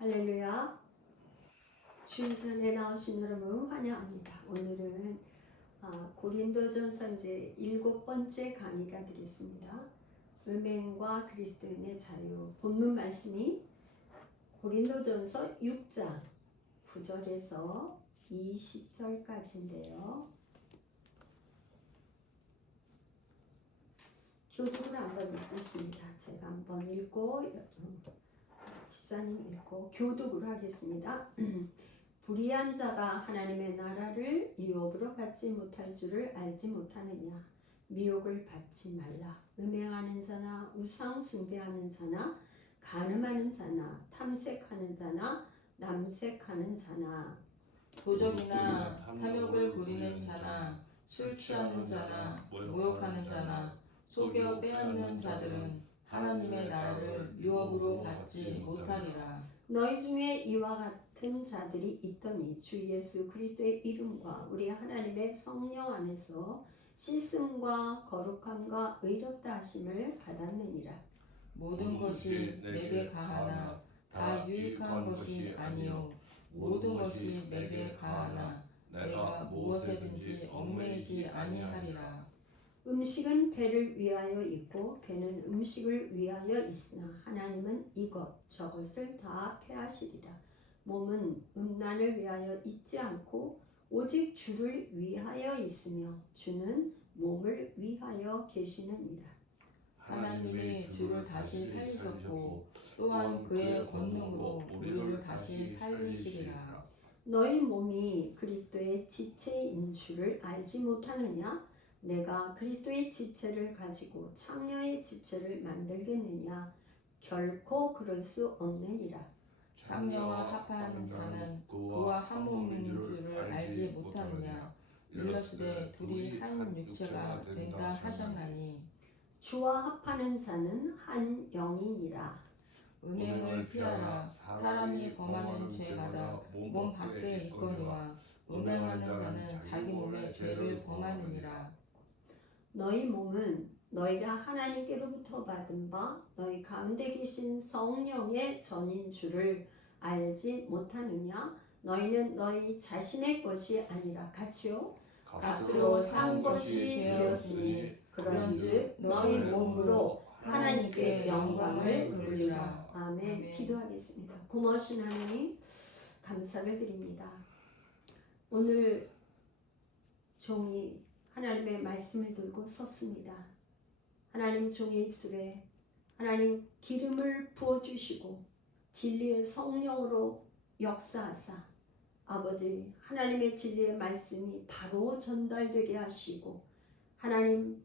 할렐루야. 주일전에 나오신 여러분 환영합니다. 오늘은 고린도전서 이제 7번째 강의가 되겠습니다. 음행과 그리스도인의 자유. 본문 말씀이 고린도전서 6장 9절에서 20절까지인데요. 교독을 한번 읽겠습니다. 제가 한번 읽고 집사님 읽고 교독을 하겠습니다. 불의한 자가 하나님의 나라를 유업으로 받지 못할 줄을 알지 못하느냐. 미혹을 받지 말라. 음행하는 자나 우상 숭배하는 자나 간음하는 자나 탐색하는 자나 남색하는 자나 도적이나 탐욕을 부리는 자나 술 취하는 자나 모욕하는 자나 속여 빼앗는 자들은 하나님의 나라를 유업으로 받지 못하리라. 너희 중에 이와 같은 자들이 있더니 주 예수 그리스도의 이름과 우리 하나님의 성령 안에서 씻음과 거룩함과 의롭다 하심을 받았느니라. 모든 것이 내게 가하나 다 유익한 것이 아니요 모든 것이 내게 가하나 내가 무엇에든지 얽매이지 아니하리라. 음식은 배를 위하여 있고 배는 음식을 위하여 있으나 하나님은 이것 저것을 다 폐하시리라. 몸은 음란을 위하여 있지 않고 오직 주를 위하여 있으며 주는 몸을 위하여 계시느니라. 하나님이 주를 다시 살리셨고 또한 그의 권능으로 우리를 다시 살리시리라. 너희 몸이 그리스도의 지체인 줄을 알지 못하느냐? 내가 그리스도의 지체를 가지고 창녀의 지체를 만들겠느냐? 결코 그럴 수 없느니라. 창녀와 합한 자는 그와 한 몸인 줄을 알지 못하느냐. 일러스되 둘이 한 육체가 된다 하셨나니 주와 합하는 자는 한 영이니라. 음행을 피하라. 사람이 범하는 죄마다 몸 밖에 있거니와 음행하는 자는 자기 몸의 죄를 범하느니라. 너희 몸은 너희가 하나님께로부터 받은 바 너희 가운데 계신 성령의 전인 줄을 알지 못하느냐? 너희는 너희 자신의 것이 아니라 같이요 값으로 산 것이 되었으니 그런즉 너희 몸으로 하나님께 영광을 돌리라. 아멘. 기도하겠습니다. 고마우신 하나님 감사를 드립니다. 오늘 종이 하나님의 말씀을 들고 섰습니다. 하나님 종의 입술에 하나님 기름을 부어주시고 진리의 성령으로 역사하사 아버지 하나님의 진리의 말씀이 바로 전달되게 하시고 하나님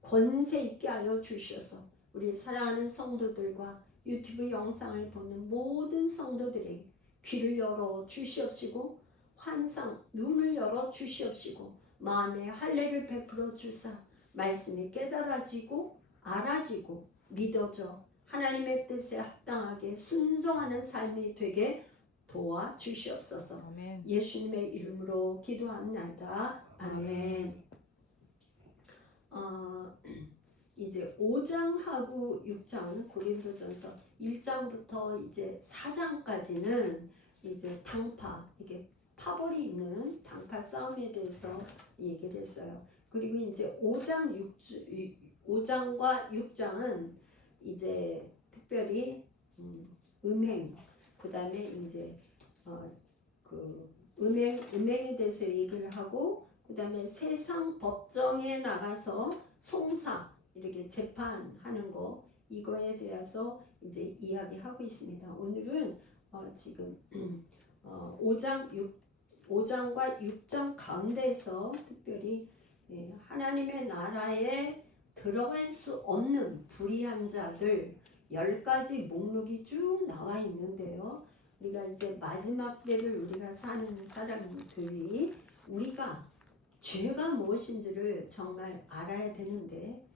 권세 있게 하여 주셔서 우리 사랑하는 성도들과 유튜브 영상을 보는 모든 성도들에게 귀를 열어 주시옵시고 환상 눈을 열어 주시옵시고 마음의 할례를 베풀어 주사 말씀이 깨달아지고 알아지고 믿어져 하나님의 뜻에 합당하게 순종하는 삶이 되게 도와주시옵소서. 아멘. 예수님의 이름으로 기도합니다. 아멘. 이제 5장하고 6장 고린도전서 1장부터 이제 4장까지는 이제 당파 이게 파벌이 있는 당파 싸움에 대해서 얘기를 했어요. 그리고 이제 5장과 6장은 이제 특별히 음행, 그 다음에 이제 그 음행에 대해서 얘기를 하고, 그 다음에 세상 법정에 나가서 송사 이렇게 재판하는 거 이거에 대해서 이제 이야기하고 있습니다. 오늘은 지금 5장과 6장 가운데서 특별히 하나님의 나라에 들어갈 수 없는 불의한 자들 10가지 목록이 쭉 나와 있는데요. 우리가 이제 마지막 때를 우리가 사는 사람들이 우리가 죄가 무엇인지를 정말 알아야 되는데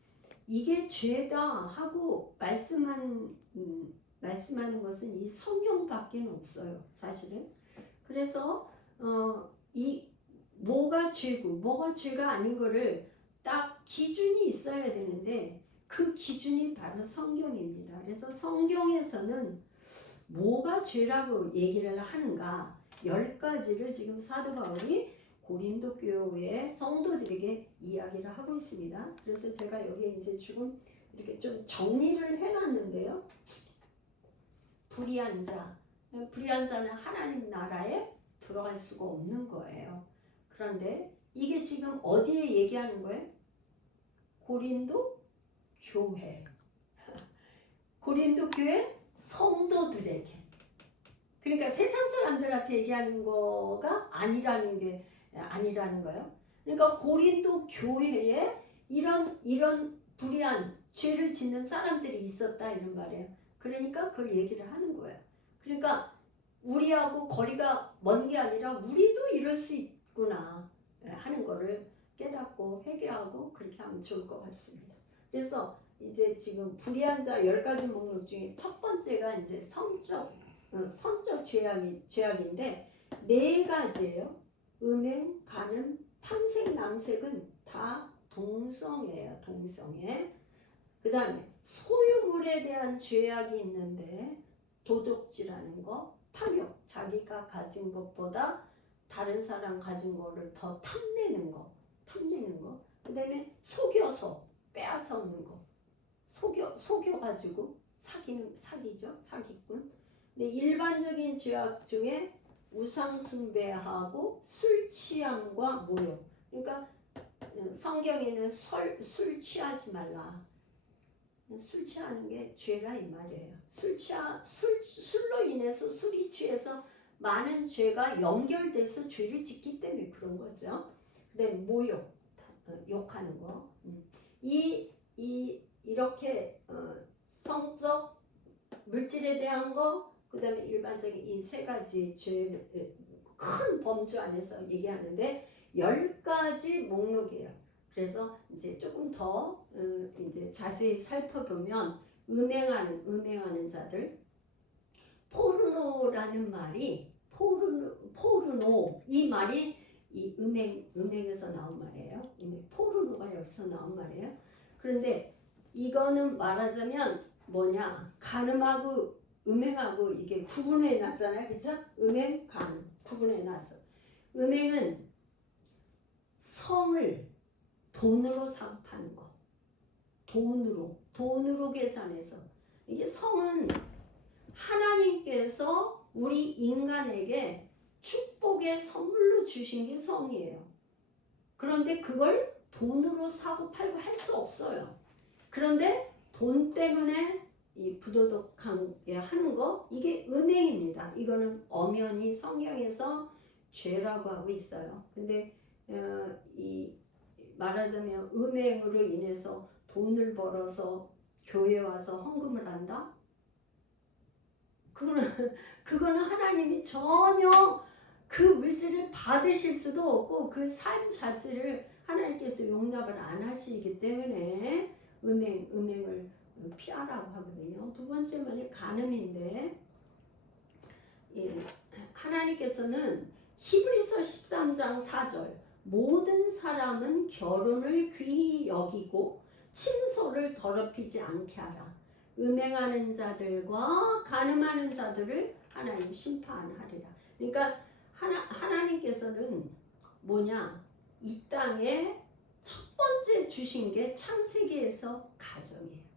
이게 죄다 하고 말씀하는 것은 이 성경밖에 없어요, 사실은. 그래서 이 뭐가 죄고 뭐가 죄가 아닌 거를 딱 기준이 있어야 되는데 그 기준이 바로 성경입니다. 그래서 성경에서는 뭐가 죄라고 얘기를 하는가? 10가지를 지금 사도 바울이 고린도 교회의 성도들에게 이야기를 하고 있습니다. 그래서 제가 여기에 이제 지금 이렇게 좀 정리를 해놨는데요. 불의한 자는 하나님 나라에 들어갈 수가 없는 거예요. 그런데 이게 지금 어디에 얘기하는 거예요? 고린도 교회. 고린도 교회 성도들에게. 그러니까 세상 사람들한테 얘기하는 거가 아니라는 거예요. 그러니까 고린도 교회에 이런 불의한 죄를 짓는 사람들이 있었다 이런 말이에요. 그러니까 그걸 얘기를 하는 거예요. 그러니까 우리하고 거리가 먼 게 아니라 우리도 이럴 수 있구나 하는 거를 깨닫고 회개하고 그렇게 하면 좋을 것 같습니다. 그래서 이제 지금 불의한 자 10가지 목록 중에 첫 번째가 이제 성적 죄악인데 4가지예요. 음행, 간음, 탐색, 남색은 다 동성애예요. 동성애. 그 다음에 소유물에 대한 죄악이 있는데 도둑질하는 거, 탐욕, 자기가 가진 것보다 다른 사람 가진 거를 더 탐내는 거. 그 다음에 속여서 빼앗아오는 거. 속여가지고 사기죠. 사기꾼. 근데 일반적인 죄악 중에 우상 숭배하고 술 취함과 모욕. 그러니까 성경에는 술 취하지 말라. 술 취하는 게 죄라 이 말이에요. 술로 인해서 술이 취해서 많은 죄가 연결돼서 죄를 짓기 때문에 그런 거죠. 근데 모욕, 욕하는 거. 이렇게 성적 물질에 대한 거, 그다음에 일반적인 이 3가지 죄, 큰 범주 안에서 얘기하는데 10가지 목록이에요. 그래서 이제 조금 더 이제 자세히 살펴보면 음행하는 자들, 포르노라는 말이 포르노 이 말이 이 음행에서 나온 말이에요. 포르노가 여기서 나온 말이에요. 그런데 이거는 말하자면 뭐냐? 간음하고 음행하고 이게 구분해 놨잖아요. 그렇죠? 음행, 간음 구분해 놨어. 음행은 성을 돈으로 사고 파는 거. 돈으로 계산해서. 이게 성은 하나님께서 우리 인간에게 축복의 선물로 주신 게 성이에요. 그런데 그걸 돈으로 사고 팔고 할 수 없어요. 그런데 돈 때문에 이 부도덕하게 하는 거, 이게 음행입니다. 이거는 엄연히 성경에서 죄라고 하고 있어요. 근데 이 말하자면 음행으로 인해서 돈을 벌어서 교회 와서 헌금을 한다? 그거는 하나님이 전혀 그 물질을 받으실 수도 없고 그 삶 자체를 하나님께서 용납을 안 하시기 때문에 음행을 피하라고 하거든요. 두 번째는 간음인데, 하나님께서는 히브리서 13장 4절 모든 사람은 결혼을 귀히 여기고 친소를 더럽히지 않게 하라. 음행하는 자들과 간음하는 자들을 하나님 심판하리라. 그러니까 하나님께서는 뭐냐? 이 땅에 첫 번째 주신 게 창세기에서 가정이에요.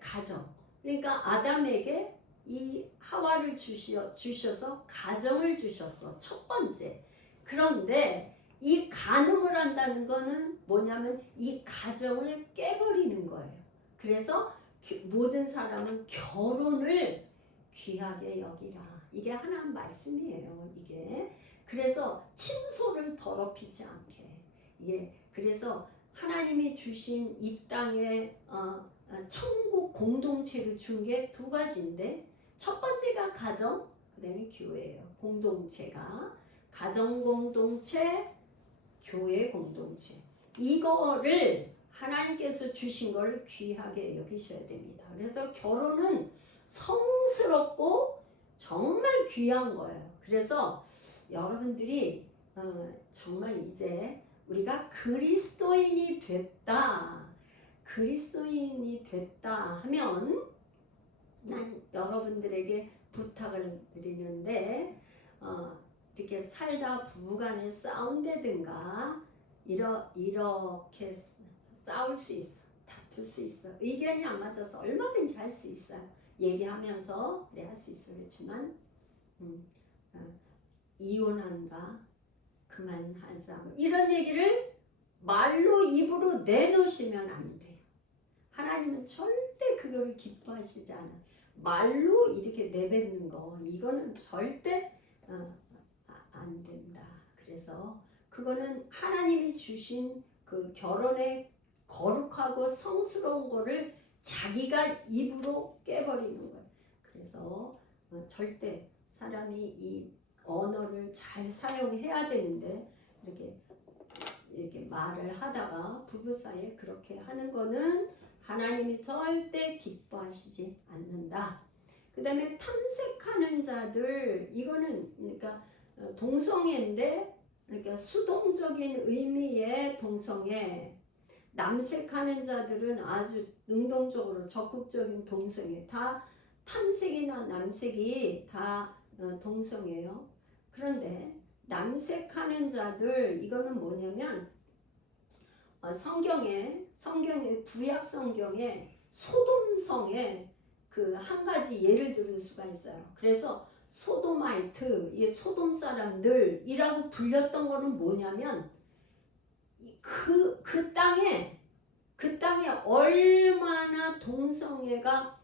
가정. 그러니까 아담에게 이 하와를 주셔서 가정을 주셨어. 첫 번째. 그런데 이 간음을 한다는 거는 뭐냐면 이 가정을 깨버리는 거예요. 그래서 모든 사람은 결혼을 귀하게 여기라. 이게 하나님 말씀이에요. 이게. 그래서 친소를 더럽히지 않게. 이게 그래서 하나님이 주신 이 땅에 천국 공동체로 준 게 2가지인데, 첫 번째가 가정, 그다음에 교회예요. 공동체가 가정 공동체, 교회 공동체. 이거를 하나님께서 주신 걸 귀하게 여기셔야 됩니다. 그래서 결혼은 성스럽고 정말 귀한 거예요. 그래서 여러분들이 정말 이제 우리가 그리스도인이 됐다 하면 난 여러분들에게 부탁을 드리는데 이렇게 살다 부부간에 싸운다든가 이렇게 싸울 수 있어. 다툴 수 있어. 의견이 안 맞아서 얼마든지 할 수 있어요. 얘기하면서 그래 할 수 있어. 그렇지만 이혼한다. 그만하자. 이런 얘기를 말로 입으로 내놓으시면 안 돼요. 하나님은 절대 그거를 기뻐하시지 않아요. 말로 이렇게 내뱉는 거 이거는 절대 안 된다. 그래서 그거는 하나님이 주신 그 결혼의 거룩하고 성스러운 거를 자기가 입으로 깨버리는 거예요. 그래서 절대 사람이 이 언어를 잘 사용해야 되는데 이렇게 말을 하다가 부부 사이에 그렇게 하는 거는 하나님이 절대 기뻐하시지 않는다. 그 다음에 탐색하는 자들 이거는 그러니까 동성애인데 그러니까 수동적인 의미의 동성애. 남색하는 자들은 아주 능동적으로 적극적인 동성애. 다 탐색이나 남색이 다 동성애예요. 그런데 남색하는 자들 이거는 뭐냐면 성경에 구약 성경에 소돔성에 그 한 가지 예를 들을 수가 있어요. 그래서 소도마이트, 이 소돔 사람들이라고 불렸던 거는 뭐냐면 그 땅에 얼마나 동성애가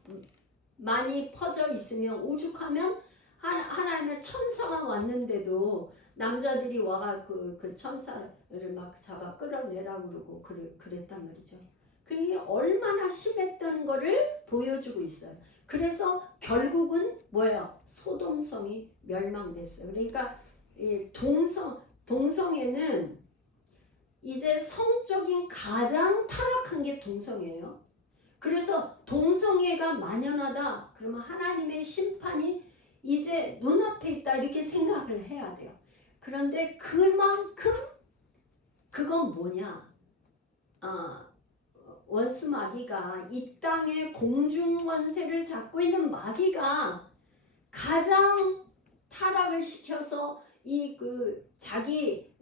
많이 퍼져 있으면 오죽하면 하나님의 천사가 왔는데도 남자들이 와가 그 천사를 막 잡아 끌어내라고 그러고 그랬단 말이죠. 그게 얼마나 심했던 거를 보여주고 있어요. 그래서 결국은 뭐예요? 소돔성이 멸망됐어요. 그러니까 이 동성애는 이제 성적인 가장 타락한 게 동성애예요. 그래서 동성애가 만연하다 그러면 하나님의 심판이 이제 눈앞에 있다 이렇게 생각을 해야 돼요. 그런데 그만큼 그건 뭐냐? 원수 마귀가 이 땅의 공중 권세를 잡고 있는 마귀가 가장 타락을 시켜서 자기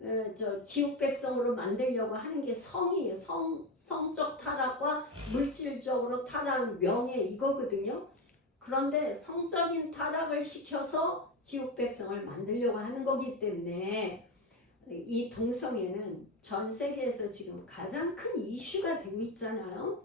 지옥 백성으로 만들려고 하는 게 성이에요. 성적 타락과 물질적으로 타락, 명예 이거거든요. 그런데 성적인 타락을 시켜서 지옥 백성을 만들려고 하는 거기 때문에 이 동성애는 전 세계에서 지금 가장 큰 이슈가 되고 있잖아요.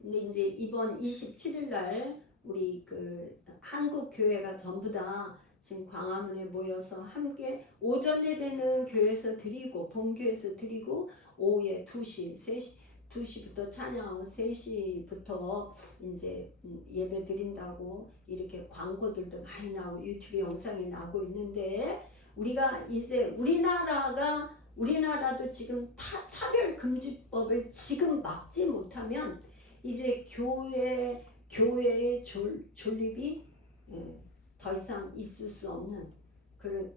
근데 이제 이번 27일 날 우리 그 한국 교회가 전부 다 지금 광화문에 모여서 함께 오전 예배는 교회에서 드리고 본교에서 드리고 오후에 2시부터 찬양하고 3시부터 이제 예배 드린다고 이렇게 광고들도 많이 나오고 유튜브 영상이 나오고 있는데 우리가 이제 우리나라도 지금 차별금지법을 지금 막지 못하면 이제 교회의 존립이 더 이상 있을 수 없는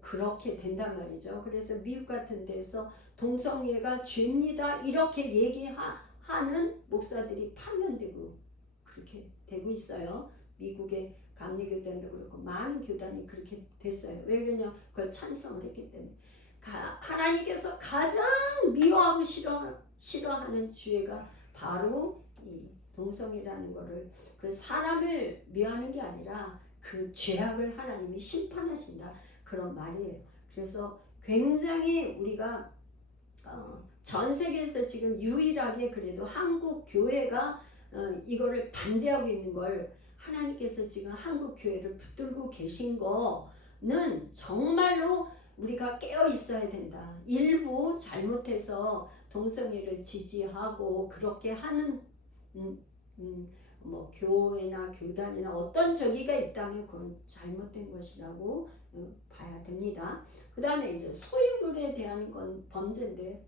그렇게 된단 말이죠. 그래서 미국 같은 데서 동성애가 죄입니다 이렇게 얘기하는 목사들이 파면되고 그렇게 되고 있어요. 미국의 감리교단도 그렇고 많은 교단이 그렇게 됐어요. 왜 그러냐? 그걸 찬성을 했기 때문에. 하나님께서 가장 미워하고 싫어하는 죄가 바로 이 동성애라는 거를 그 사람을 미워하는 게 아니라 그 죄악을 하나님이 심판하신다 그런 말이에요. 그래서 굉장히 우리가 전 세계에서 지금 유일하게 그래도 한국 교회가 이거를 반대하고 있는 걸 하나님께서 지금 한국 교회를 붙들고 계신 거는 정말로 우리가 깨어 있어야 된다. 일부 잘못해서 동성애를 지지하고 그렇게 하는 뭐 교회나 교단이나 어떤 저기가 있다면 그건 잘못된 것이라고 봐야 됩니다. 그 다음에 이제 소유물에 대한 건 범죄인데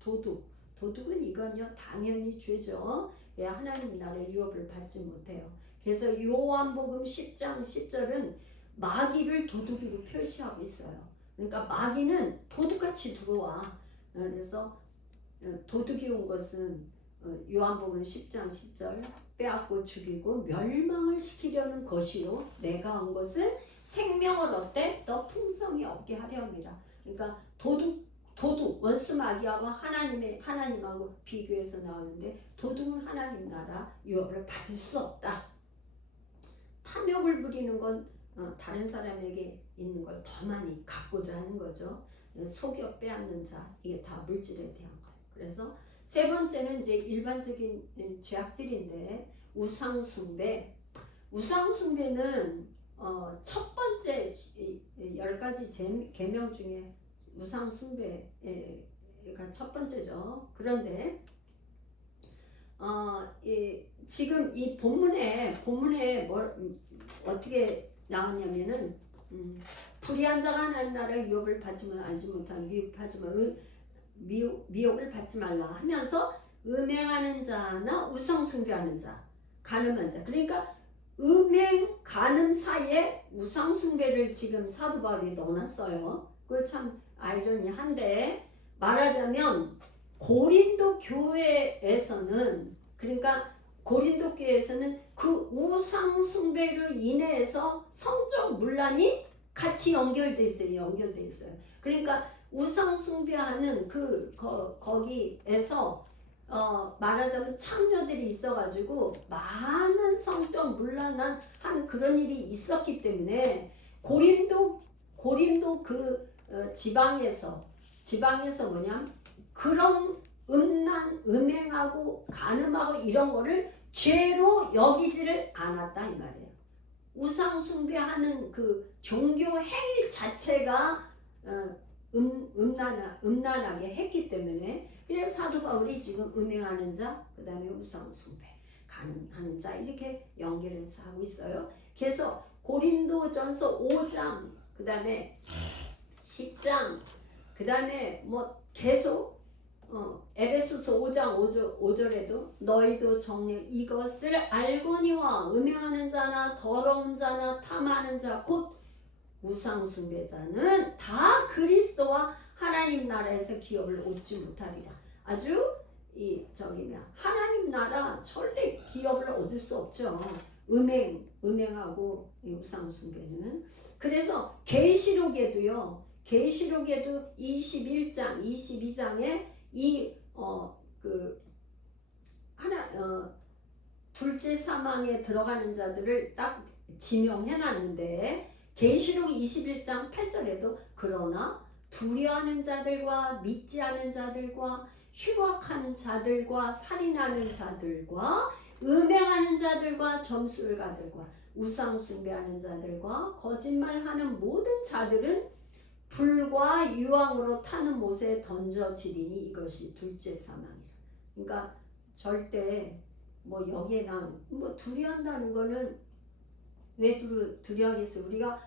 도둑은 이건요 당연히 죄죠. 예, 하나님 나라의 유업을 받지 못해요. 그래서 요한복음 10장 10절은 마귀를 도둑으로 표시하고 있어요. 그러니까 마귀는 도둑같이 들어와. 그래서 도둑이 온 것은 요한복음 10장 10절 빼앗고 죽이고 멸망을 시키려는 것이요 내가 온 것은 생명을 얻되 더 풍성히 얻게 하려 함이라. 그러니까 도둑 원수 마귀하고 하나님하고 비교해서 나오는데 도둑은 하나님 나라 유업을 받을 수 없다. 탐욕을 부리는 건 다른 사람에게 있는 걸 더 많이 갖고자 하는 거죠. 속여 빼앗는 자, 이게 다 물질에 대한 거예요. 그래서 세 번째는 이제 일반적인 죄악들인데 우상숭배. 우상숭배는 첫 번째 10가지 계명 중에 우상숭배가 첫 번째죠. 그런데 지금 이 본문에 어떻게 나왔냐면은 불의한 자가 하나님 나라의 유업을 받지만 알지 못하는 미혹을 받지 말라 하면서 음행하는 자나 우상숭배하는 자, 간음한 자. 그러니까 음행, 간음 사이에 우상숭배를 지금 사도 바울이 넣어놨어요. 그거 참 아이러니한데 말하자면 고린도 교회에서는 그러니까 고린도 교회에서는 그 우상 숭배로 인해서 성적 문란이 같이 연결돼 있어요. 그러니까 우상 숭배하는 거기에서 말하자면 창녀들이 있어가지고 많은 성적 문란한 그런 일이 있었기 때문에 고린도 그 지방에서 뭐냐 그런 음행하고 간음하고 이런 거를 죄로 여기지를 않았다 이 말이에요. 우상 숭배하는 그 종교 행위 자체가 음란하게 했기 때문에 그래서 사도 바울이 지금 음행하는 자, 그 다음에 우상 숭배, 간음하는 자 이렇게 연결해서 하고 있어요. 그래서 고린도전서 5장, 그 다음에 10장, 그 다음에 뭐 계속 에베소서 5장 5절에도 너희도 정녕 이것을 알거니와 음행하는 자나 더러운 자나 탐하는 자 곧 우상 숭배자는 다 그리스도와 하나님 나라에서 기업을 얻지 못하리라. 아주 하나님 나라 절대 기업을 얻을 수 없죠. 음행하고 우상 숭배는. 그래서 계시록에도 21장, 22장에 둘째 사망에 들어가는 자들을 딱 지명해놨는데 계시록 21장 8절에도 그러나 두려워하는 자들과 믿지 않은 자들과 흉악한 자들과 살인하는 자들과 음행하는 자들과 점술가들과 우상 숭배하는 자들과 거짓말하는 모든 자들은 불과 유황으로 타는 못에 던져지리니 이것이 둘째 사망이라. 그러니까 절대 뭐 여기에 두려워한다는 거는 왜 두려워하겠어요? 우리가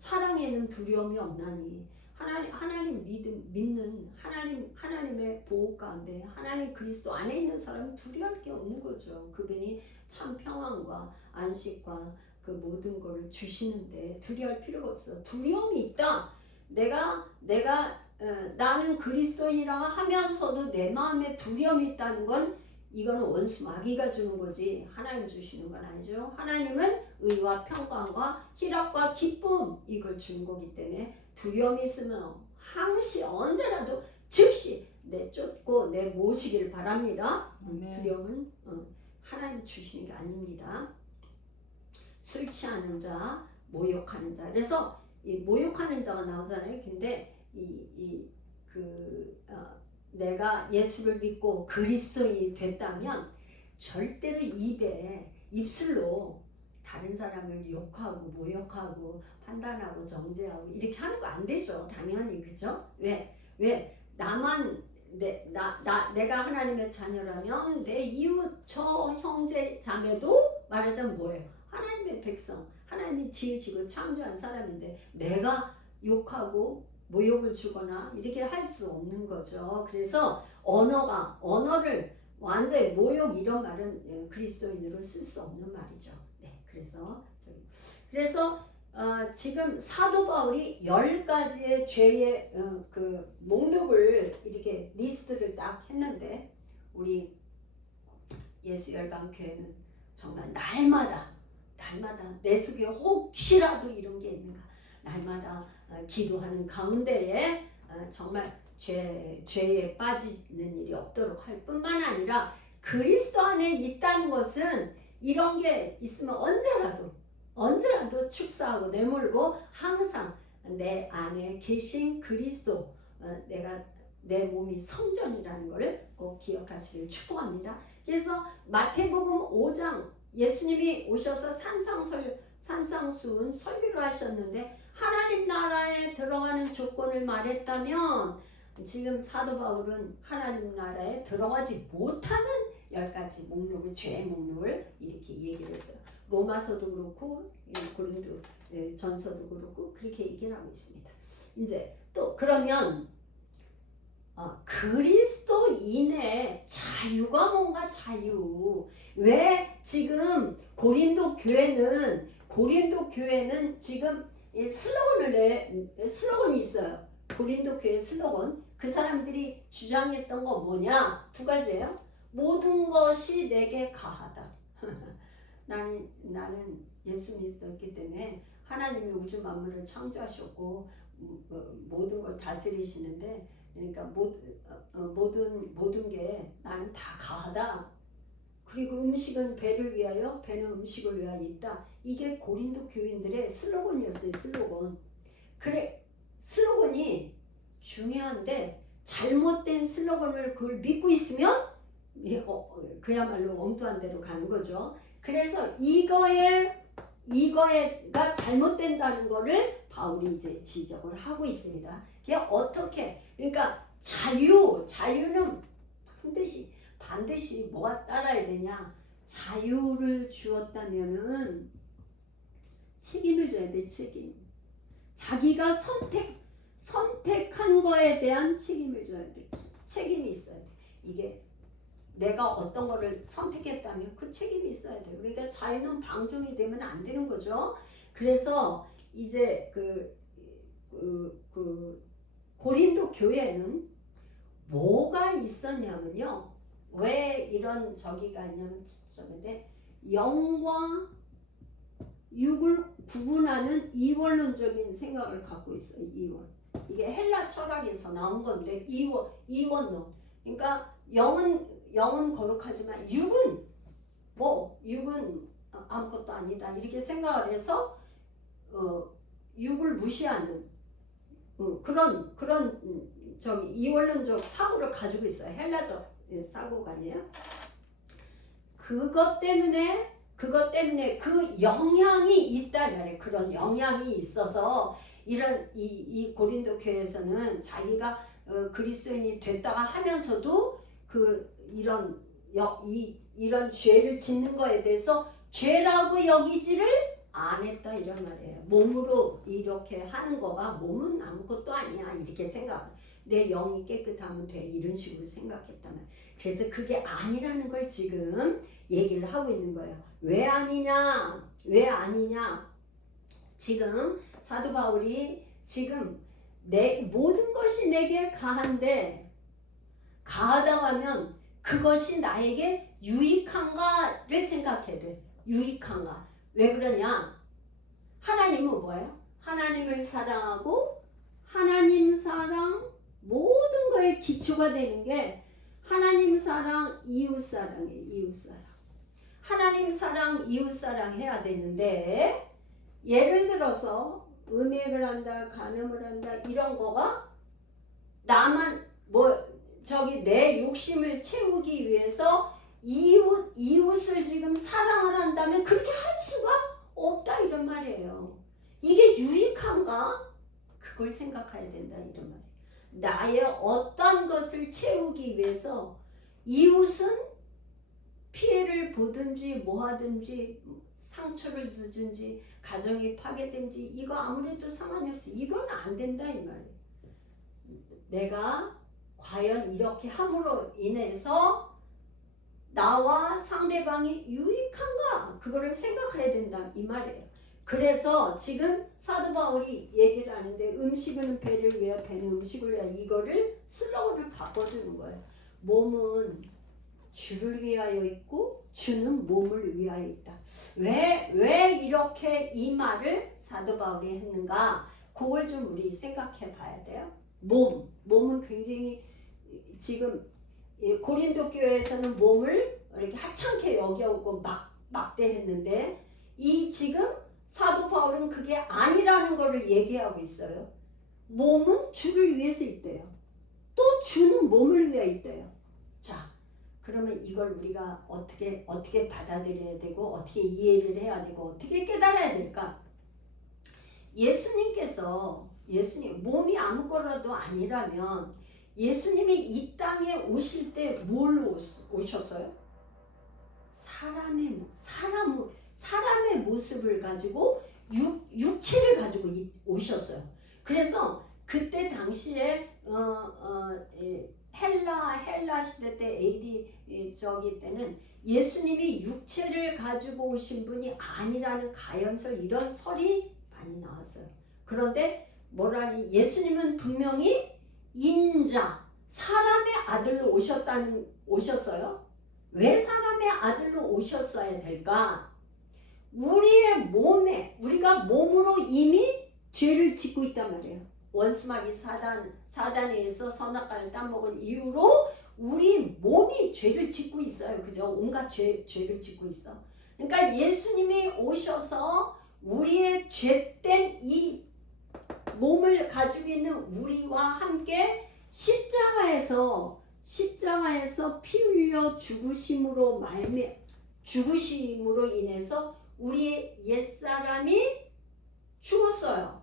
사랑에는 두려움이 없나니 하나님 믿는 하나님의 보호 가운데 하나님 그리스도 안에 있는 사람은 두려워할 게 없는 거죠. 그분이 참 평안과 안식과 그 모든 걸 주시는데 두려워할 필요가 없어. 두려움이 있다. 나는 그리스도인이라 하면서도 내 마음에 두려움이 있다는 건 이거는 원수 마귀가 주는 거지 하나님 주시는 건 아니죠. 하나님은 의와 평강과 희락과 기쁨 이걸 주는 거기 때문에 두려움이 있으면 항시 언제라도 즉시 내쫓고 내모시기를 바랍니다. 두려움은 하나님 주시는 게 아닙니다. 술 취하는 자, 모욕하는 자. 그래서 이 모욕하는 자가 나오잖아요. 근데 내가 예수를 믿고 그리스도인이 됐다면 절대로 입술로 다른 사람을 욕하고 모욕하고 판단하고 정죄하고 이렇게 하는 거 안 되죠. 당연히 그죠? 왜 내가 하나님의 자녀라면 내 이웃 저 형제 자매도 말하자면 뭐예요? 하나님의 백성, 하나님이 지으시고 창조한 사람인데 내가 욕하고 모욕을 주거나 이렇게 할 수 없는 거죠. 그래서 언어를 완전히 모욕 이런 말은 그리스도인으로 쓸 수 없는 말이죠. 네, 그래서 지금 사도 바울이 10가지의 죄의 목록을 이렇게 리스트를 딱 했는데 우리 예수열방교회는 정말 날마다 내 속에 혹시라도 이런 게 있는가 날마다 기도하는 가운데에 정말 죄에 빠지는 일이 없도록 할 뿐만 아니라 그리스도 안에 있다는 것은 이런 게 있으면 언제라도 축사하고 내몰고 항상 내 안에 계신 그리스도 내 몸이 성전이라는 것을 꼭 기억하시길 축복합니다. 그래서 마태복음 5장 예수님이 오셔서 산상수훈 설교를 하셨는데 하나님 나라에 들어가는 조건을 말했다면 지금 사도 바울은 하나님 나라에 들어가지 못하는 10가지 목록을 죄의 목록을 이렇게 얘기를 했어요. 로마서도 그렇고 고린도 전서도 그렇고 그렇게 얘기를 하고 있습니다. 이제 또 그러면 그리스도인의 자유가 뭔가 자유. 왜 지금 고린도 교회는 지금 슬로건이 있어요. 고린도 교회 슬로건. 그 사람들이 주장했던 거 뭐냐? 2가지예요. 모든 것이 내게 가하다. 나는 예수 믿었기 때문에 하나님이 우주 만물을 창조하셨고 모든 걸 다스리시는데 그러니까 모든 게 나는 다 가하다. 그리고 음식은 배를 위하여 배는 음식을 위하여 있다. 이게 고린도 교인들의 슬로건이었어요. 슬로건. 그래 슬로건이 중요한데 잘못된 슬로건을 그걸 믿고 있으면 그야말로 엉뚱한 데로 가는 거죠. 그래서 이거가 잘못된다는 거를 바울이 이제 지적을 하고 있습니다. 그게 어떻게? 그러니까 자유는 반드시 뭐가 따라야 되냐? 자유를 주었다면은 책임을 져야 돼. 자기가 선택한 거에 대한 책임을 져야 돼. 책임이 있어야 돼. 이게 내가 어떤 거를 선택했다면 그 책임이 있어야 돼요. 그러니까 자유는 방종이 되면 안 되는 거죠. 그래서 이제 고린도 교회는 뭐가 있었냐면요. 왜 이런 저기가 있냐면 영과 육을 구분하는 이원론적인 생각을 갖고 있어요. 이원. 이게 헬라 철학에서 나온 건데 이원론. 그러니까 영은 거룩하지만 육은 아무것도 아니다 이렇게 생각을 해서 육을 무시하는 그런 저기 이원론적 사고를 가지고 있어요. 헬라적 사고가 아니에요. 그것 때문에 그 영향이 있다 말이에요. 그런 영향이 있어서 이 고린도 교회에서는 자기가 그리스도인이 됐다가 하면서도 이런 죄를 짓는 거에 대해서 죄라고 여기지를 안 했다 이런 말이에요. 몸으로 이렇게 하는 거가 몸은 아무것도 아니야 이렇게 생각. 내 영이 깨끗하면 돼 이런 식으로 생각했다면. 그래서 그게 아니라는 걸 지금 얘기를 하고 있는 거예요. 왜 아니냐? 지금 사도 바울이 지금 내 모든 것이 내게 가한데 가하다고 하면 그것이 나에게 유익한가를 생각해야 돼. 유익한가. 왜 그러냐? 하나님은 뭐예요? 하나님을 사랑하고 하나님 사랑 모든 거에 기초가 되는 게 하나님 사랑, 이웃 사랑이에요. 이웃 사랑. 하나님 사랑, 이웃 사랑 해야 되는데 예를 들어서 음행을 한다, 간음을 한다 이런 거가 나만 내 욕심을 채우기 위해서 이웃을 지금 사랑을 한다면 그렇게 할 수가 없다 이런 말이에요. 이게 유익한가? 그걸 생각해야 된다 이런 말이에요. 나의 어떤 것을 채우기 위해서 이웃은 피해를 보든지 뭐하든지 상처를 주든지 가정이 파괴된지 이거 아무래도 상관이 없어. 이건 안 된다 이 말이에요. 내가 과연 이렇게 함으로 인해서 나와 상대방이 유익한가? 그거를 생각해야 된다 이 말이에요. 그래서 지금 사도 바울이 얘기를 하는데 음식은 배를 위하여 배는 음식을 위하여 이거를 슬로건을 바꿔주는 거예요. 몸은 주를 위하여 있고 주는 몸을 위하여 있다. 왜 이렇게 이 말을 사도 바울이 했는가? 그걸 좀 우리 생각해 봐야 돼요. 몸은 굉장히 지금 고린도 교회에서는 몸을 이렇게 하찮게 여겨오고 막대했는데 이 지금 사도 바울은 그게 아니라는 것을 얘기하고 있어요. 몸은 주를 위해서 있대요. 또 주는 몸을 위해 있대요. 자, 그러면 이걸 우리가 어떻게 받아들여야 되고 어떻게 이해를 해야 되고 어떻게 깨달아야 될까? 예수님 몸이 아무거나도 아니라면 예수님이 이 땅에 오실 때 뭘로 오셨어요? 사람의 모습을 가지고 육체를 가지고 오셨어요. 그래서 그때 당시에 헬라 시대 때 AD 저기 때는 예수님이 육체를 가지고 오신 분이 아니라는 가연설 이런 설이 많이 나왔어요. 그런데 뭐라니 예수님은 분명히 인자 사람의 아들로 오셨어요. 왜 사람의 아들로 오셨어야 될까? 우리의 몸에 우리가 몸으로 이미 죄를 짓고 있단 말이에요. 원수마귀 사단에 의해서 선악과를 따먹은 이후로 우리 몸이 죄를 짓고 있어요. 그죠? 온갖 죄를 짓고 있어. 그러니까 예수님이 오셔서 우리의 죄된 이 몸을 가지고 있는 우리와 함께 십자가에서 피 흘려 죽으심으로 인해서 우리의 옛사람이 죽었어요.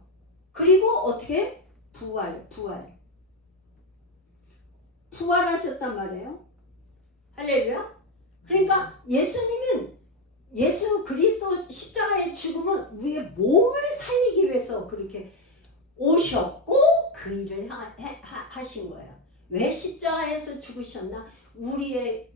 그리고 어떻게? 부활하셨단 말이에요. 할렐루야. 그러니까 예수 그리스도 십자가의 죽음은 우리의 몸을 살리기 위해서 그렇게 오셨고 그 일을 하신 거예요. 왜 십자가에서 죽으셨나? 우리의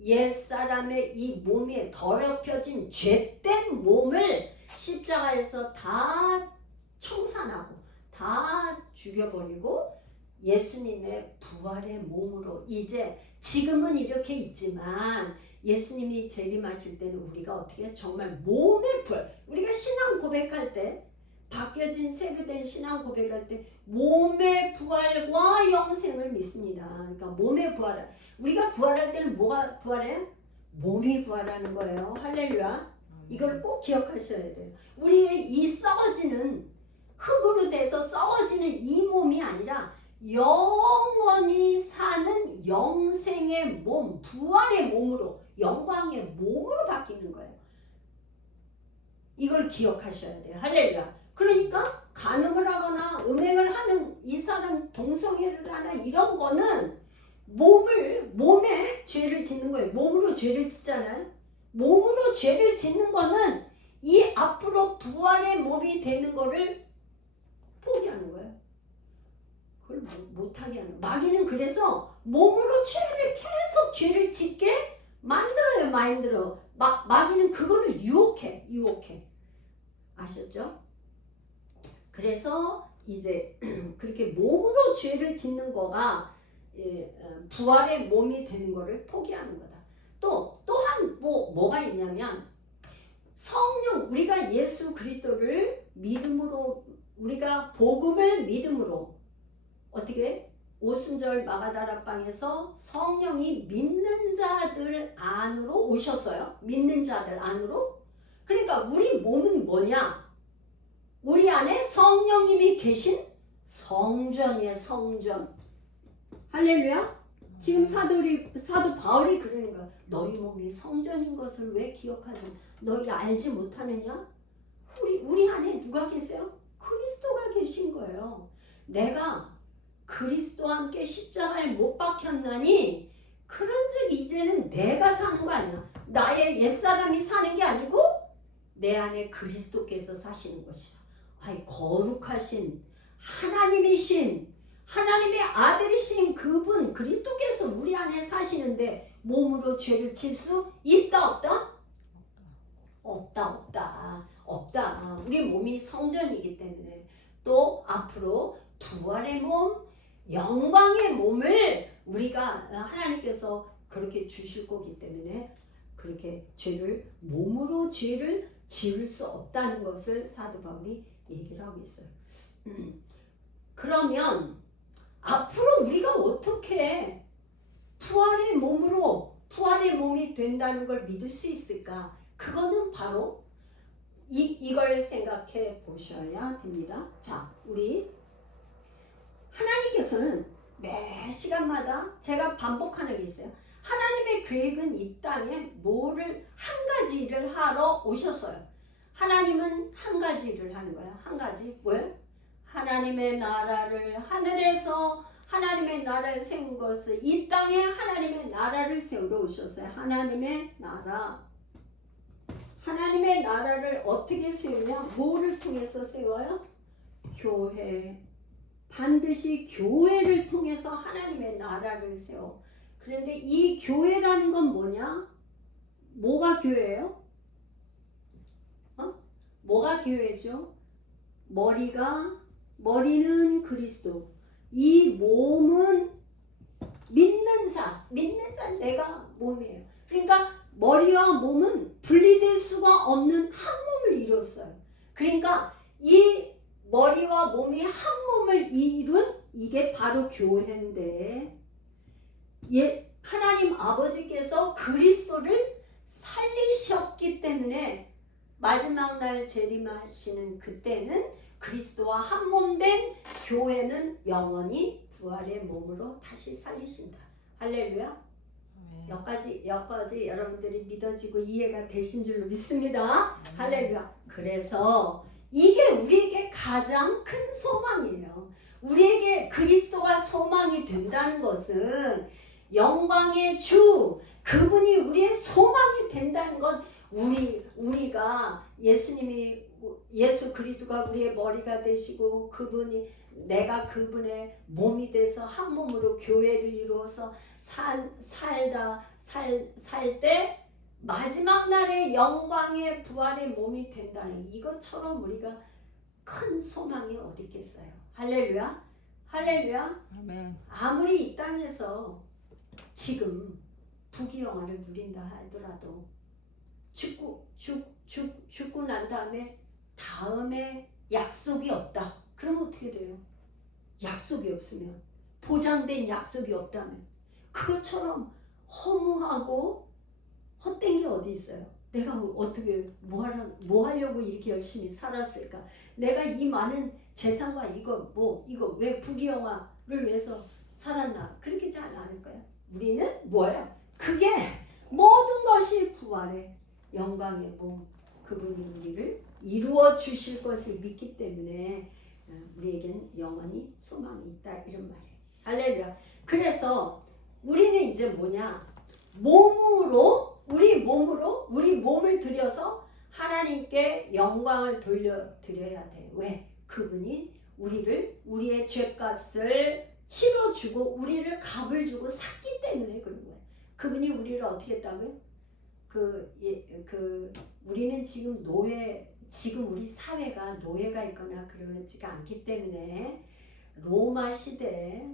옛사람의 이 몸이 더럽혀진 죄된 몸을 십자가에서 다 청산하고 다 죽여버리고 예수님의 부활의 몸으로 이제 지금은 이렇게 있지만 예수님이 재림하실 때는 우리가 어떻게 정말 몸의 부활 우리가 신앙 고백할 때 바뀌어진 새로 된 신앙 고백할 때 몸의 부활과 영생을 믿습니다. 그러니까 몸의 부활 우리가 부활할 때는 뭐가 부활해요? 몸이 부활하는 거예요. 할렐루야. 이걸 꼭 기억하셔야 돼요. 우리의 이 썩어지는 흙으로 돼서 썩어지는 이 몸이 아니라 영원히 사는 영생의 몸, 부활의 몸으로 영광의 몸으로 바뀌는 거예요. 이걸 기억하셔야 돼요. 할렐루야. 그러니까 간음을 하거나 음행을 하는 이 사람 동성애를 하나 이런 거는 몸에 죄를 짓는 거예요. 몸으로 죄를 짓잖아요. 몸으로 죄를 짓는 거는 이 앞으로 부활의 몸이 되는 거를 포기하는 거예요. 그걸 못하게 하는 거예요. 마귀는 그래서 몸으로 계속 죄를 짓게 만들어요. 마인드로. 마귀는 그거를 유혹해. 아셨죠? 그래서 이제 그렇게 몸으로 죄를 짓는 거가 부활의 몸이 되는 거를 포기하는 거다. 또한 뭐가 있냐면 성령 우리가 예수 그리스도를 믿음으로 우리가 복음을 믿음으로 어떻게 오순절 마가다락방에서 성령이 믿는 자들 안으로 오셨어요. 믿는 자들 안으로. 그러니까 우리 몸은 뭐냐? 우리 안에 성령님이 계신 성전이에요. 성전. 할렐루야. 지금 사도 바울이 그러는 거야. 너희 몸이 성전인 것을 왜 기억하지? 너희 알지 못하느냐? 우리 안에 누가 계세요? 그리스도가 계신 거예요. 내가 그리스도와 함께 십자가에 못 박혔나니 그런즉 이제는 내가 사는 거 아니야. 나의 옛사람이 사는 게 아니고 내 안에 그리스도께서 사시는 것이야. 아이 거룩하신 하나님이신 하나님의 아들이신 그분 그리스도께서 우리 안에 사시는데 몸으로 죄를 질 수 있다 없다? 없다. 우리 몸이 성전이기 때문에 또 앞으로 부활의 몸, 영광의 몸을 우리가 하나님께서 그렇게 주실 거기 때문에 그렇게 몸으로 죄를 지을 수 없다는 것을 사도 바울이 얘기를 하고 있어요. 그러면 앞으로 우리가 어떻게 부활의 몸이 된다는 걸 믿을 수 있을까? 그거는 바로 이걸 생각해 보셔야 됩니다. 자, 우리 하나님께서는 매 시간마다 제가 반복하는 게 있어요. 하나님의 계획은 이 땅에 뭐를 한 가지 일을 하러 오셨어요. 하나님은 한 가지 일을 하는 거야. 한 가지 뭐예요? 하나님의 나라를 하늘에서 하나님의 나라를 세운 것을 이 땅에 하나님의 나라를 세우러 오셨어요. 하나님의 나라를 어떻게 세우냐? 뭐를 통해서 세워요? 교회. 반드시 교회를 통해서 하나님의 나라를 세워. 그런데 이 교회라는 건 뭐냐? 뭐가 교회예요? 뭐가 교회죠? 머리는 그리스도. 이 몸은 믿는 자 내가 몸이에요. 그러니까 머리와 몸은 분리될 수가 없는 한 몸을 이뤘어요. 그러니까 이 머리와 몸이 한 몸을 이룬 이게 바로 교회인데, 하나님 아버지께서 그리스도를 살리셨기 때문에 마지막 날 재림하시는 그때는 그리스도와 한 몸 된 교회는 영원히 부활의 몸으로 다시 살리신다. 할렐루야. 여기까지 여러분들이 믿어지고 이해가 되신 줄로 믿습니다. 할렐루야. 그래서 이게 우리에게 가장 큰 소망이에요. 우리에게 그리스도가 소망이 된다는 것은 영광의 주 그분이 우리의 소망이 된다는 건 우리가 예수 그리스도가 우리의 머리가 되시고 내가 그분의 몸이 돼서 한 몸으로 교회를 이루어서 살 때 마지막 날에 영광의 부활의 몸이 된다는 이것처럼 우리가 큰 소망이 어디 있겠어요. 할렐루야. 할렐루야. 아멘. 아무리 이 땅에서 지금 부귀영화를 누린다 하더라도 죽고 난 다음에 약속이 없다. 그러면 어떻게 돼요? 약속이 없으면, 보장된 약속이 없다면, 그것처럼 허무하고 헛된 게 어디 있어요? 내가 어떻게 뭐 하려고 이렇게 열심히 살았을까? 내가 이 많은 재산과 이거 왜 부귀영화를 위해서 살았나? 그렇게 잘 않을 거야. 우리는 뭐예요? 그게 모든 것이 부활의 영광의 몸, 그분이 우리를 이루어 주실 것을 믿기 때문에 우리에겐 영원히 소망이 있다, 이런 말이에요. 할렐루야. 그래서 우리는 이제 뭐냐? 우리 몸을 들여서 하나님께 영광을 돌려드려야 돼. 왜? 그분이 우리의 죄값을 치러주고 우리를 값을 주고 샀기 때문에 그런 거예요. 그분이 우리를 어떻게 했다고요? 우리는 지금 우리 사회가 노예가 있거나 그러지가 않기 때문에 로마 시대에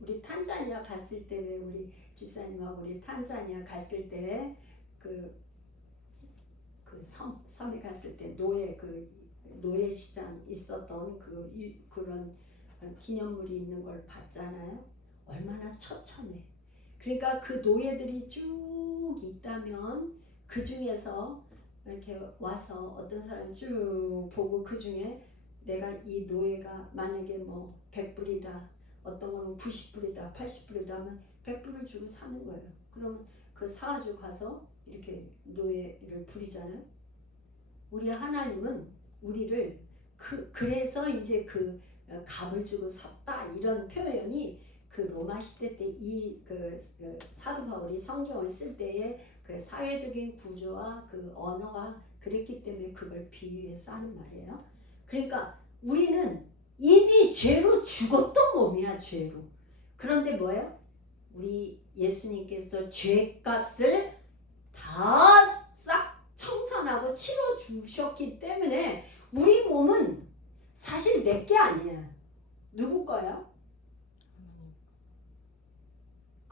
우리 탄자니아 갔을 때, 왜 우리 집사님하고 우리 탄자니아 갔을 때 섬에 갔을 때 노예 시장 있었던 그런 기념물이 있는 걸 봤잖아요. 얼마나 처참해. 그러니까 그 노예들이 쭉 있다면 그 중에서 이렇게 와서 어떤 사람 쭉 보고 그 중에 내가 이 노예가 만약에 100불이다, 어떤 거는 90불이다, 80불이다 하면 100불을 주고 사는 거예요. 그러면 그 사가지고 가서 이렇게 노예를 부리잖아요. 우리 하나님은 우리를 그래서 이제 값을 주고 샀다, 이런 표현이 로마 시대 때 사도 바울이 성경을 쓸 때에 사회적인 구조와 언어가 그랬기 때문에 그걸 비유해서 하는 말이에요. 그러니까 우리는 이미 죄로 죽었던 몸이야, 죄로. 그런데 뭐예요? 우리 예수님께서 죄값을 다 싹 청산하고 치러 주셨기 때문에 우리 몸은 사실 내게 아니야. 누구 거야?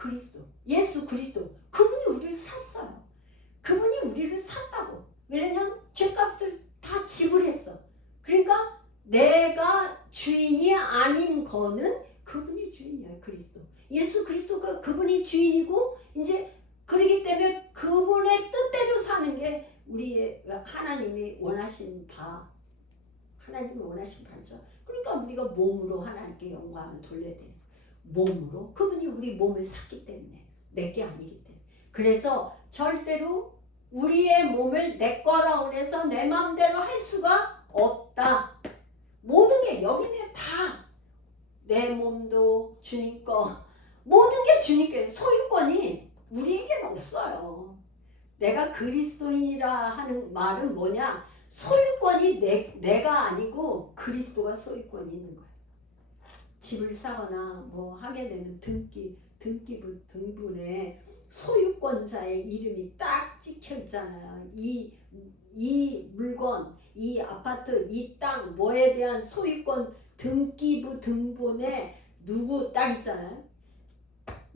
그리스도, 예수 그리스도, 그분이 우리를 샀어요. 그분이 우리를 샀다고. 왜냐면 죄값을 다 지불했어. 그러니까 내가 주인이 아닌 거는 그분이 주인이야. 그리스도, 예수 그리스도가 그분이 주인이고, 이제 그러기 때문에 그분의 뜻대로 사는 게 우리의 하나님이 원하신 바, 하나님이 원하신 바죠. 그러니까 우리가 몸으로 하나님께 영광을 돌려야 돼요. 몸으로. 그분이 우리 몸을 샀기 때문에, 내 게 아니기 때문에. 그래서 절대로 우리의 몸을 내 거라고 해서 내 마음대로 할 수가 없다. 모든 게 여기는 다 내 몸도 주님 거, 모든 게 주님 거. 소유권이 우리에게는 없어요. 내가 그리스도인이라 하는 말은 뭐냐? 소유권이 내가 아니고 그리스도가 소유권이 있는 거예요. 집을 사거나 뭐 하게 되면 등기부 등본에 소유권자의 이름이 딱 찍혀 있잖아요. 이 물건, 이 아파트, 이 땅, 뭐에 대한 소유권 등기부 등본에 누구 딱 있잖아요.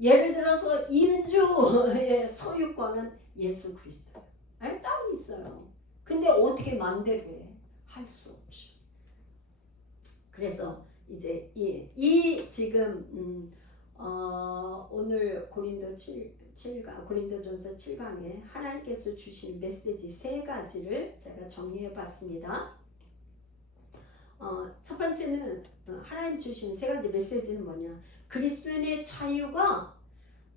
예를 들어서 이은주의 소유권은 예수 그리스도. 아니, 땅이 있어요. 근데 어떻게 마음대로 해? 할 수 없죠. 그래서 이제 이 지금 오늘 고린도전서 7강에 하나님께서 주신 메시지 3가지를 제가 정리해 봤습니다. 첫 번째는 하나님 주신 3가지 메시지는 뭐냐? 그리스도인의 자유가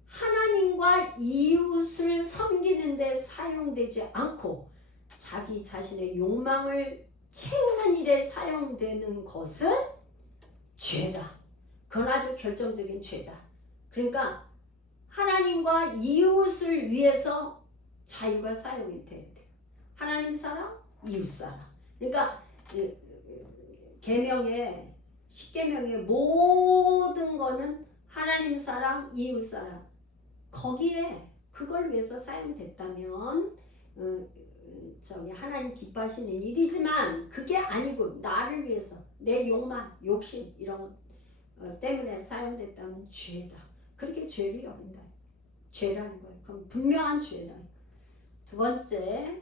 하나님과 이웃을 섬기는 데 사용되지 않고 자기 자신의 욕망을 채우는 일에 사용되는 것은 죄다. 그건 아주 결정적인 죄다. 그러니까 하나님과 이웃을 위해서 자유가 사용이 돼야 돼. 하나님 사랑, 이웃 사랑. 그러니까 계명의 10계명의 모든 거는 하나님 사랑, 이웃 사랑. 거기에 그걸 위해서 사용됐다면 하나님 기뻐하시는 일이지만 그게 아니고 나를 위해서 내 욕망, 욕심 이런 것 때문에 사용됐다면 죄다. 그렇게 죄를 여긴다. 죄라는 거예요. 그럼 분명한 죄다. 두 번째,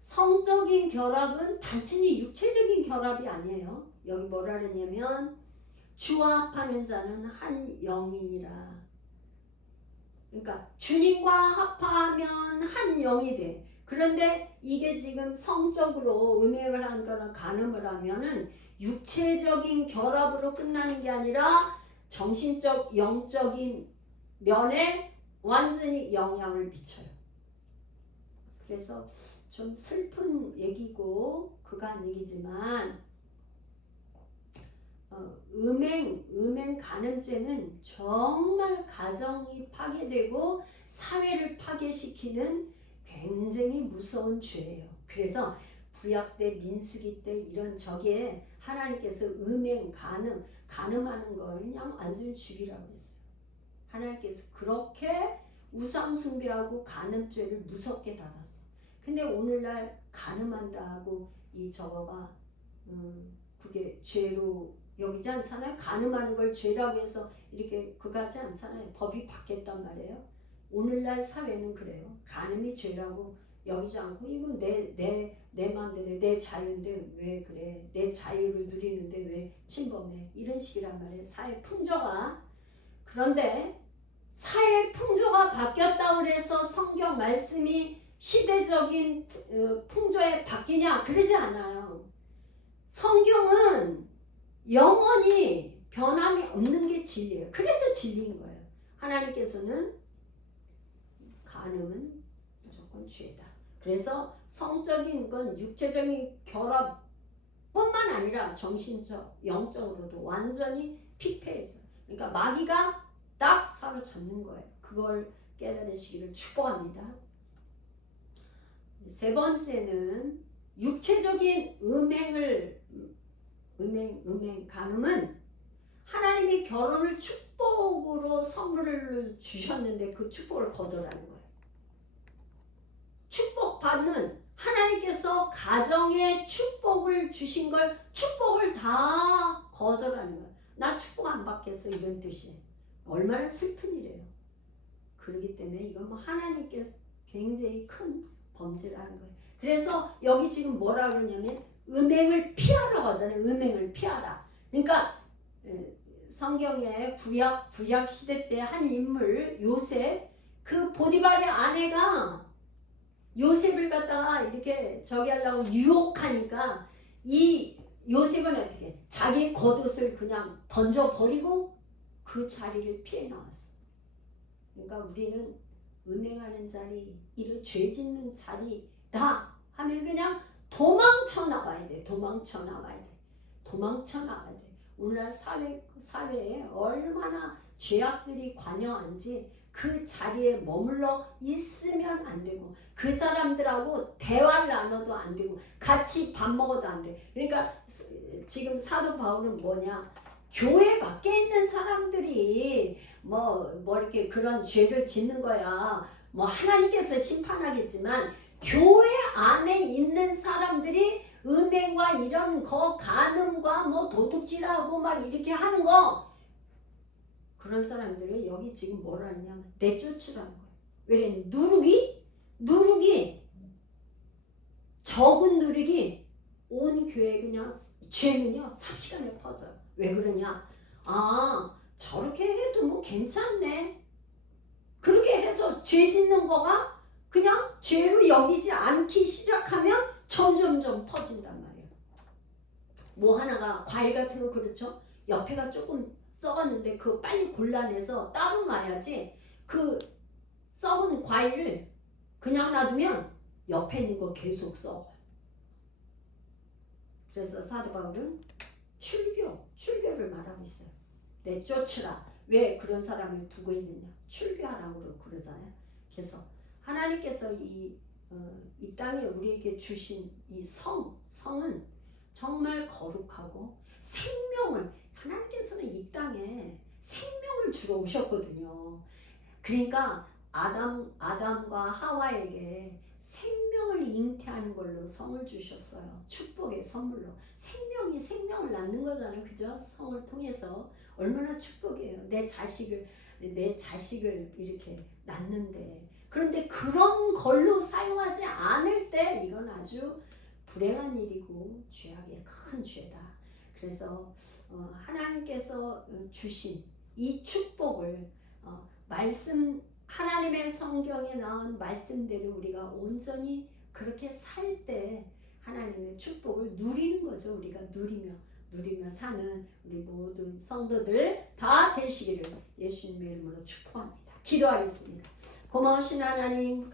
성적인 결합은 단순히 육체적인 결합이 아니에요. 여기 뭐라 그러냐면 주와 합하는 자는 한 영이니라. 그러니까 주님과 합하면 한 영이 돼. 그런데 이게 지금 성적으로 음행을 하거나 간음을 하면은 육체적인 결합으로 끝나는 게 아니라 정신적, 영적인 면에 완전히 영향을 미쳐요. 그래서 좀 슬픈 얘기고 그간 얘기지만 음행 간음죄는 정말 가정이 파괴되고 사회를 파괴시키는 굉장히 무서운 죄예요. 그래서 구약 때 민수기 때 이런 적에 하나님께서 음행 간음하는 걸 그냥 완전히 죽이라고 했어요. 하나님께서 그렇게 우상 숭배하고 간음죄를 무섭게 달았어. 근데 오늘날 간음한다 하고 이 저거가 그게 죄로 여기지 않잖아요. 간음하는 걸 죄라고 해서 이렇게 그거 하지 않잖아요. 법이 바뀌었단 말이에요. 오늘날 사회는 그래요. 간음이 죄라고 여기지 않고 이건 내 마음대로 내 자유인데 왜 그래? 내 자유를 누리는데 왜 침범해? 이런 식이란 말이에요. 사회 풍조가. 그런데 사회 풍조가 바뀌었다고 해서 성경 말씀이 시대적인 풍조에 바뀌냐? 그러지 않아요. 성경은 영원히 변함이 없는 게 진리예요. 그래서 진리인 거예요. 하나님께서는 간음은 무조건 죄다. 그래서 성적인 건 육체적인 결합뿐만 아니라 정신적, 영적으로도 완전히 피폐해서. 그러니까 마귀가 딱 사로잡는 거예요. 그걸 깨달으시기를 축복합니다. 세 번째는 육체적인 간음은 하나님이 결혼을 축복으로 선물을 주셨는데 그 축복을 거절하는 거예요. 축복받는 하나님께서 가정에 축복을 주신 걸 축복을 다 거절하는 거예요. 나 축복 안 받겠어 이런 뜻이에요. 얼마나 슬픈 일이에요. 그렇기 때문에 이건 뭐 하나님께서 굉장히 큰 범죄를 하는 거예요. 그래서 여기 지금 뭐라 그러냐면 음행을 피하라고 하잖아요. 음행을 피하라. 그러니까 성경의 구약 시대 때 한 인물 요셉, 그 보디발의 아내가 요셉을 갖다가 이렇게 저기 하려고 유혹하니까 이 요셉은 어떻게 자기의 겉옷을 그냥 던져버리고 그 자리를 피해 나왔어. 그러니까 우리는 음행하는 자리, 이런 죄 짓는 자리다 하면 그냥 도망쳐 나가야 돼. 도망쳐 나가야 돼. 도망쳐 나가야 돼. 오늘날 사회에 얼마나 죄악들이 관여한지 그 자리에 머물러 있으면 안 되고 그 사람들하고 대화를 나눠도 안 되고 같이 밥 먹어도 안 돼. 그러니까 지금 사도 바울은 뭐냐? 교회 밖에 있는 사람들이 뭐 이렇게 그런 죄를 짓는 거야. 뭐 하나님께서 심판하겠지만 교회 안에 있는 사람들이 은행과 이런 거 간음과 뭐 도둑질하고 막 이렇게 하는 거, 그런 사람들을 여기 지금 뭐라 하냐면 내쫓으라는 거예요. 왜? 누룩이 적은 누룩이 온 교회에 그냥 죄는요 삽시간에 퍼져요. 왜 그러냐? 아, 저렇게 해도 뭐 괜찮네. 그렇게 해서 죄 짓는 거가 그냥 죄로 여기지 않기 시작하면 점점점 퍼진단 말이에요. 뭐 하나가 과일 같은 거 그렇죠? 옆에가 조금 썩었는데 그거 빨리 골라내서 따로 놔야지. 그 썩은 과일을 그냥 놔두면 옆에 있는 거 계속 썩어요. 그래서 사도 바울은 출교를 말하고 있어요. 내쫓으라. 왜 그런 사람을 두고 있느냐? 출교하라고 그러잖아요. 그래서 하나님께서 이 땅에 우리에게 주신 이 성은 정말 거룩하고 생명을, 하나님께서는 이 땅에 생명을 주러 오셨거든요. 그러니까 아담과 하와에게 생명을 잉태하는 걸로 성을 주셨어요. 축복의 선물로. 생명이 생명을 낳는 거잖아요. 그죠? 성을 통해서. 얼마나 축복이에요. 내 자식을 이렇게 낳는데. 그런데 그런 걸로 사용하지 않을 때 이건 아주 불행한 일이고 죄악의 큰 죄다. 그래서 하나님께서 주신 이 축복을 하나님의 성경에 나온 말씀대로 우리가 온전히 그렇게 살 때 하나님의 축복을 누리는 거죠. 우리가 누리며 사는 우리 모든 성도들 다 되시기를 예수님의 이름으로 축복합니다. 기도하겠습니다. 고마우신 하나님